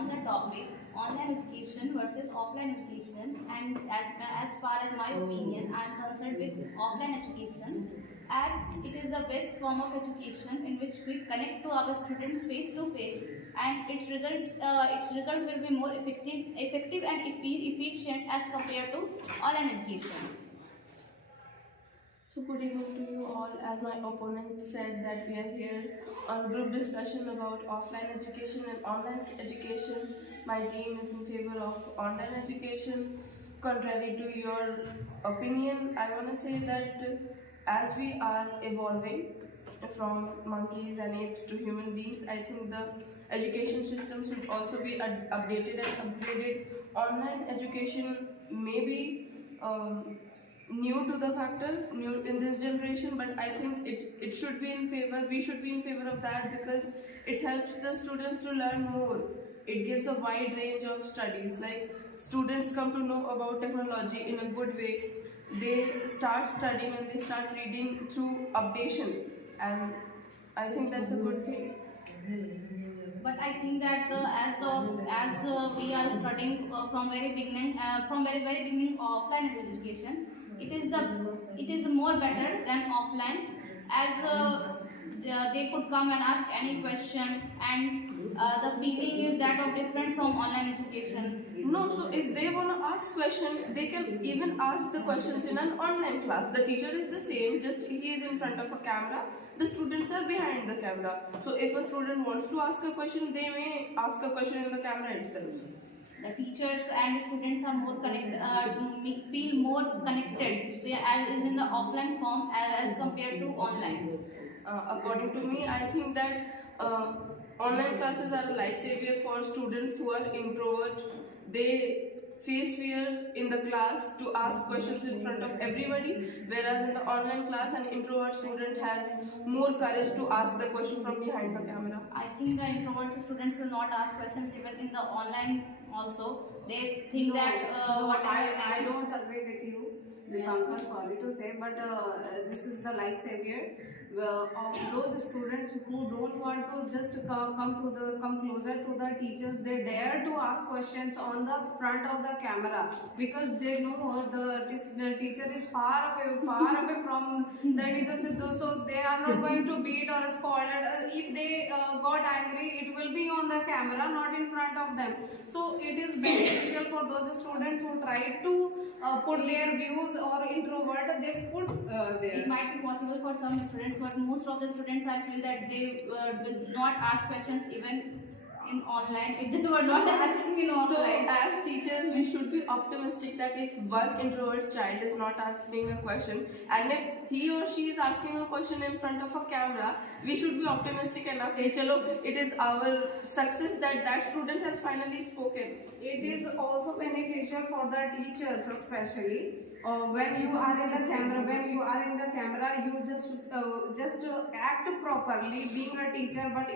on the topic online education versus offline education, and as far as my opinion, I am concerned with offline education, as it is the best form of education in which we connect to our students face to face, and its result will be more effective and efficient as compared to online education. So good evening to you all. As my opponent said that we are here on group discussion about offline education and online education. My team is in favor of online education. Contrary to your opinion, I want to say that as we are evolving from monkeys and apes to human beings, I think the education system should also be updated and upgraded. Online education may be new to the factor, new in this generation, but I think it should be in favor, we should be in favor of that, because it helps the students to learn more. It gives a wide range of studies, like students come to know about technology in a good way. They start studying and they start reading through updation, and I think that's a good thing. But I think that as we are studying from very beginning, from very beginning offline education, it is more better than offline, as they could come and ask any question, and the feeling is that of different from online education. No, so if they want to ask questions, they can even ask the questions in an online class. The teacher is the same, just he is in front of a camera. The students are behind the camera. So if a student wants to ask a question, they may ask a question in the camera itself. The teachers and the students are more feel more connected. So yeah, as is in the offline form as compared to online. According to me, I think that online classes are a lifesaver for students who are introvert. They face fear in the class to ask questions in front of everybody, whereas in the online class, an introvert student has more courage to ask the question from behind the camera. I think the introvert students will not ask questions even in the online also. They think that I don't agree with you. Yes. Sorry to say, but this is the lifesaver of those students who don't want to just come closer to the teachers. They dare to ask questions on the front of the camera, because they know the teacher is far away from the teacher, so they are not going to beat or scold. If they got angry, it will be on the camera, not in front of them. So it is beneficial for those students who try to put their views, or introvert, they put there. It might be possible for some students, but most of the students, I feel that they will not ask questions even in online if they were not asking in offline. So as teachers, we should be optimistic that if one introvert child is not asking a question, and if he or she is asking a question in front of a camera, we should be optimistic enough. It is our success that that student has finally spoken. It is also beneficial for the teachers, especially when you are in the camera. When you are in the camera, you just act properly, being a teacher. But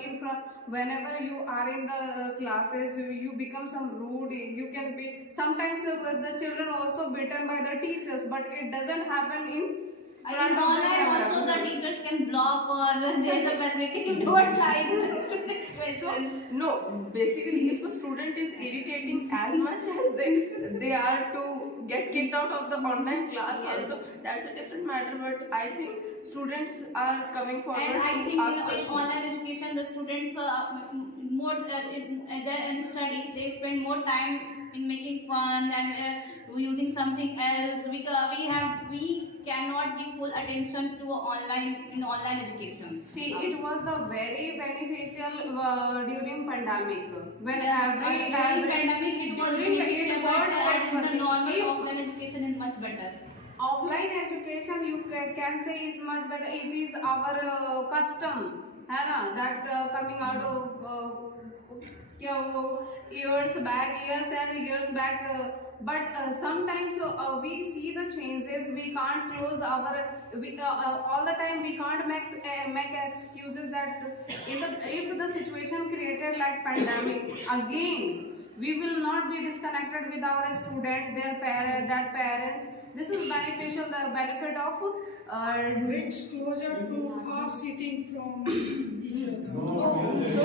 whenever you are in the classes, you become some rude. You can be sometimes the children also beaten by the teachers, but it doesn't happen in. In online also the teachers can block, or there is a facility you don't like the students' questions. No, basically if a student is irritating as much as they are to get kicked out of the online class, yes, also, that's a different matter, but I think students are coming forward. And I think in online education, the students more in study, they spend more time in making fun and using something else. We cannot give full attention to online education. See, it was the very beneficial during pandemic. When during pandemic it was beneficial, but as in the normal offline education is much better. Offline education, you can say, is much better. It is our custom, that coming out of years and years back. But sometimes we see the changes. We can't close all the time. We can't make excuses that if the situation created like pandemic again, we will not be disconnected with our student, their parents. This is beneficial. The benefit of brings closer to far sitting from each other. So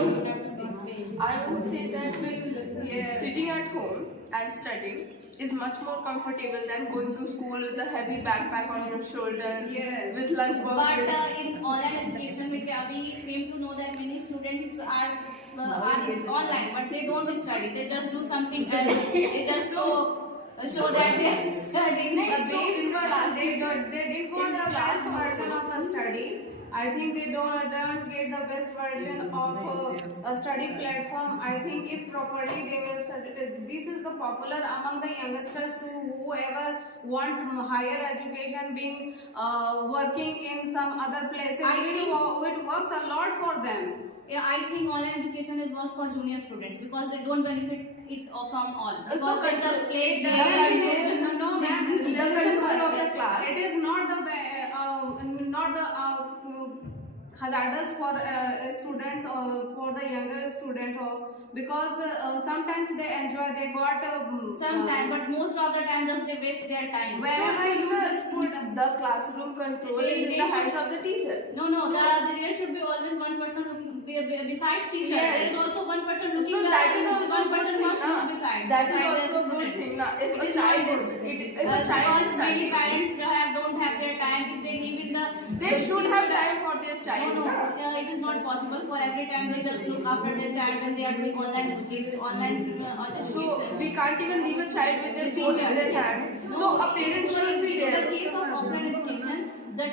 I would say that sitting at home and studying is much more comfortable than going to school with a heavy backpack on your shoulder, Yes. with lunch But boxes. in online education, we came to know that many students are online, but they don't study. They just do something else. They just show that they are studying. They did want the best version of a study. I think they don't get the best version of a study platform. I think if properly they will this is the popular among the youngsters to whoever wants higher education being working in some other places. It works a lot for them. Yeah, I think online education is worse for junior students because they don't benefit it from all because they just play the No, ma'am. The control of the class. It is not the hazardous for students or for the younger student or because sometimes they enjoy. They got sometimes, but most of the time just they waste their time. wherever So you just put. the classroom control is in the hands of the teacher. No, there should be always one person looking besides teacher. Yes. There is also one person looking. So that is also one good person thing, must look beside. That is beside the also a good student. thing. Now, if It a is child not is good. if a child is Because many studying, parents don't have their time. If they live in the they should have time for their child. No, it is not possible. For every time they just look after their child when they are doing online education. So we can't even leave a child with their With phone teacher. in their hand. So a parent should be In there. the case of offline education, the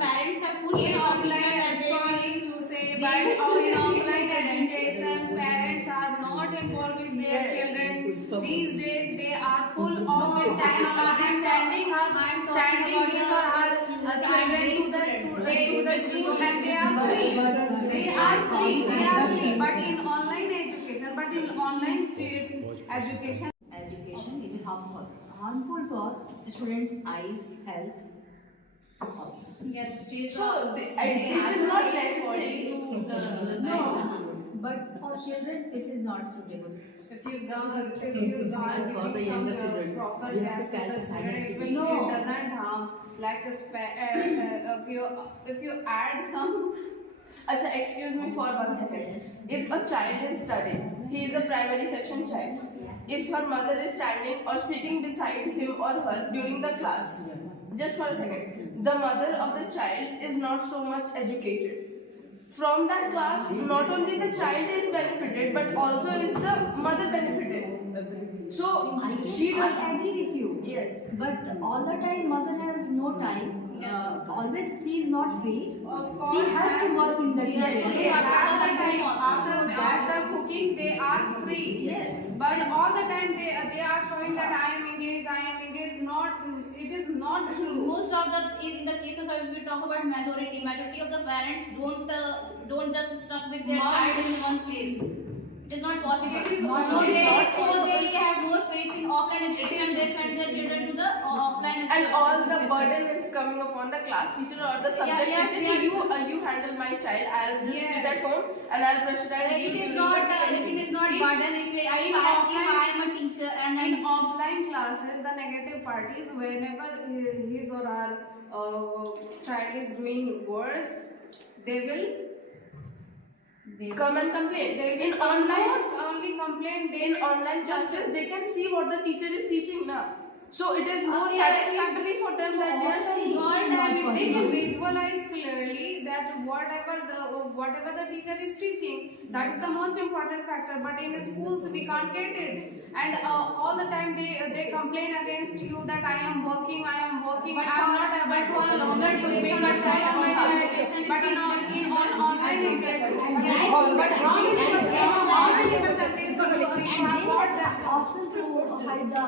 parents have full In faith on teacher offline, that they will. sorry to say, but in offline education, parents are not involved with their children. These days, they are full of with technology, sending his or her children to the school, and they are free. They are free. But in online education. Education is harmful for students' eyes, health, also. Yes, she is. So it is not necessary. No, but for children this is not suitable. If you are For the giving younger some student, proper you have to care to the calculate. student, No. it doesn't harm. Like if you add some. Acha, excuse me for 1 second. If a child is studying, he is a primary section child. If her mother is standing or sitting beside him or her during the class, just for a second, the mother of the child is not so much educated. From that class, not only the child is benefited, but also is the mother benefited. So she does. I agree with you. Yes. But all the time mother has no time. Always she is not free. Of course, She has to work in the Yes, kitchen. yes. After cooking, they are free. Yes. But all the time they are showing that I am engaged. Not it is not true. Most of in the cases of if we talk about majority of the parents don't just stuck with their child in one place. It is not possible. It is So also they not supposedly have more faith in offline education. They send their children to the offline education. And all the burden is coming upon the class teacher or the subject yes, teacher. yes. You handle my child. I'll just Yes. sit at home and I'll pressurize you. It is during not the time. it is not burden if I am a teacher and In offline classes, the negative part is whenever his or her child is doing worse, they will Come and complain. In not online, only complain. They in will online classes, they can see what the teacher is teaching now. So it is more Yes. satisfactory for them that they are seeing. all time They can visualize clearly that whatever the teacher is teaching, that is the most important factor. But in schools we can't get it, and all the time they complain against you that I am working, I am But not able but for a to longer duration make of it time, for my child. education is But in considered online education, Yeah. but online education And is they have the option to hide the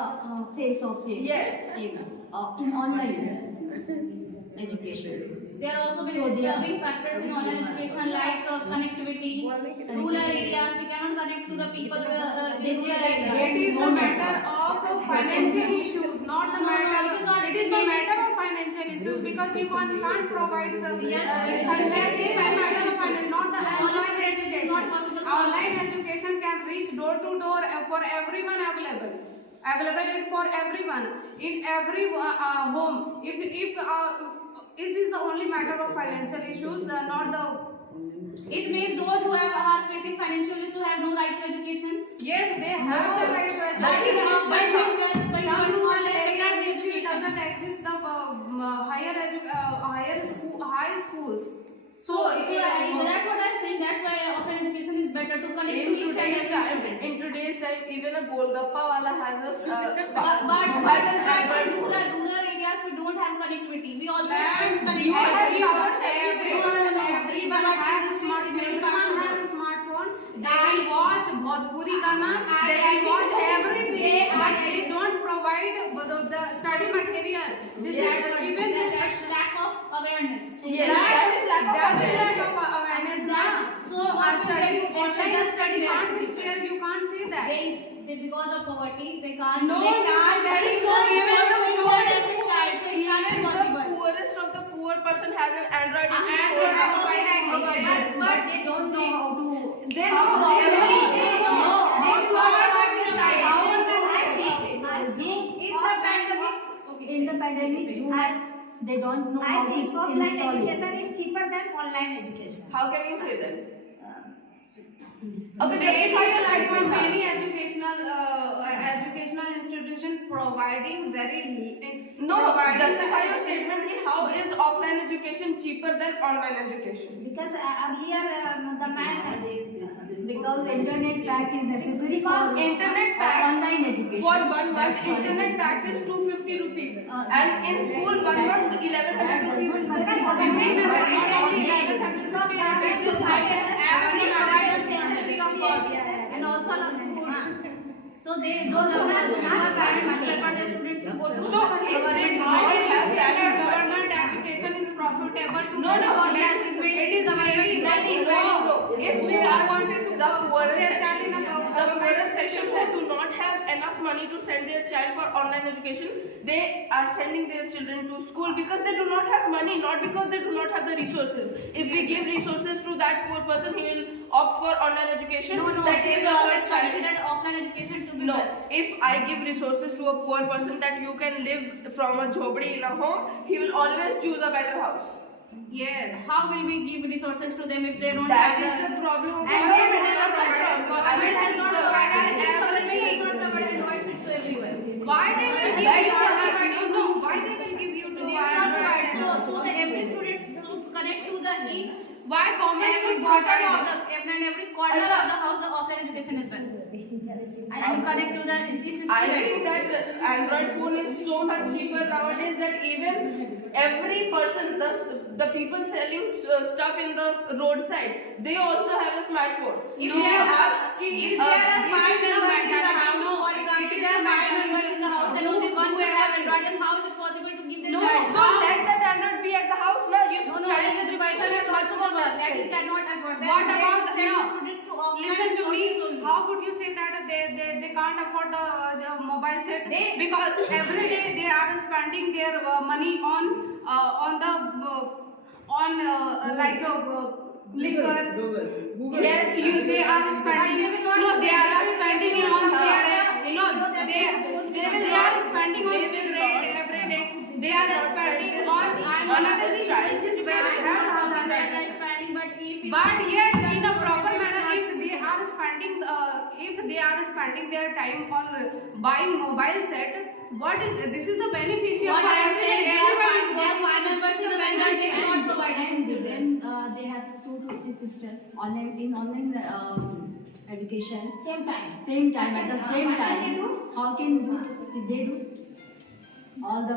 face of him. Yes. In online education. There are also many So they are- disturbing factors in online education like connectivity. Rural areas, we cannot connect to the people in rural areas. It is a matter of financial issues, not the No, matter. it is not. It is a matter of financial issues because you can't provide some. Yes, it is a matter of finance, not the online It is education. not possible for- Online education can reach door to door for everyone available. Available for everyone in every home. If it is the only matter of financial issues, not the It means those who are facing financial issues have no right to education. Yes, they have the right to That is education. not but Some you rural are areas education. doesn't exist the high schools. So that's what I'm saying. That's why offline education is better to connect to each and every student. In today's time, even a Golgappa wala has a But in rural areas we don't have connectivity. We always face connectivity. Everyone has a smartphone. They will watch Bhojpuri Gana. They will watch everything, but they don't provide the study material. This is even That's lack of awareness. Yes, that is lack that of awareness. So what will Study they do? They should online just study study can't be there. there. You can't see that. They because of poverty they can't. No, they I'm can't. telling They you, can't even go the to insert every child. So it can't be even the possible. poorest of the poor person has an Android in his Android phone. mobile. But they don't know how to. They know everything. In the pandemic, they don't know I how to think offline install it. education is cheaper than online education. How can you say that? Okay, justify your statement. Many educational institutions providing No, providing justify your statement कि how is offline education cheaper than online education? Because earlier the man Because internet pack is necessary for Internet pack online education. For 1 month, That's why. internet pack is 250 rupees. And in school, 1 month, 1100 rupees is the And also the food. So those who have parents prefer their students to go to. So if they do not have that government education is profitable to No, the yes, it is very low. If they are wanted to the poorest Their child section, in a the poorest section who do not have enough money to send their child for online education, they are sending their children to school because they do not have money, not because they do not have the resources. If we give resources to that poor person, he will opt for online education. No, that they is will a always child. consider offline education to be No, best. if I give resources to a poor person that you can live from a jhopdi in a home, he will always choose a better house. Yes. How will we give resources to them if they don't That have is the problem. of And government. Government has not provided everything. Why they will give you why they will give you to Android? So that every student should connect to the each Why government every should bottom of provide? the every corner of the house the offline education is best. And connect to the each I student. think that Android phone is so much cheaper nowadays that even every person, the people selling stuff in the roadside, they also have a smartphone. If No, there are ask- if there are this 5 is the members in the mentality. house, No, for example, it is there are the 5 members in the house and only one should have Android, then how is it possible to give their No, child? so let that Android be at the house now. Your No, child education education is is much also more the that he cannot afford. Then What they about send no? the students to offline Listen to me. sources only. How could you say that they can't afford the mobile set? They- Because every day they are spending their money on the liquor. Yes, they are spending. No, they are spending on cigarette. No, they are spending on cigarette every day. They are spending on another thing which is very bad. But yes, in a proper manner, if they are spending their time on buying mobile set, this is the beneficial. What I am saying, there are 5 members in the vendor, they And cannot provide then it. they have to system online education. same time. Same time at the same What can time. they do? How can they do? All the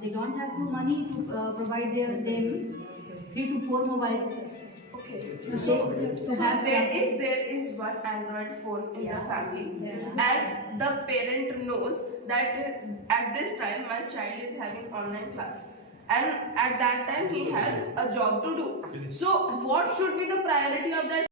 they don't have the money to provide them 3 to 4 mobiles. So, To have if there is one Android phone in the family and the parent knows that at this time my child is having online class and at that time he has a job to do. So what should be the priority of that